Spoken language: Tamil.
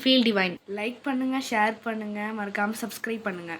ஃபீல் டிவைன் லைக் பண்ணுங்கள் ஷேர் பண்ணுங்கள் மறக்காமல் சப்ஸ்கிரைப் பண்ணுங்கள்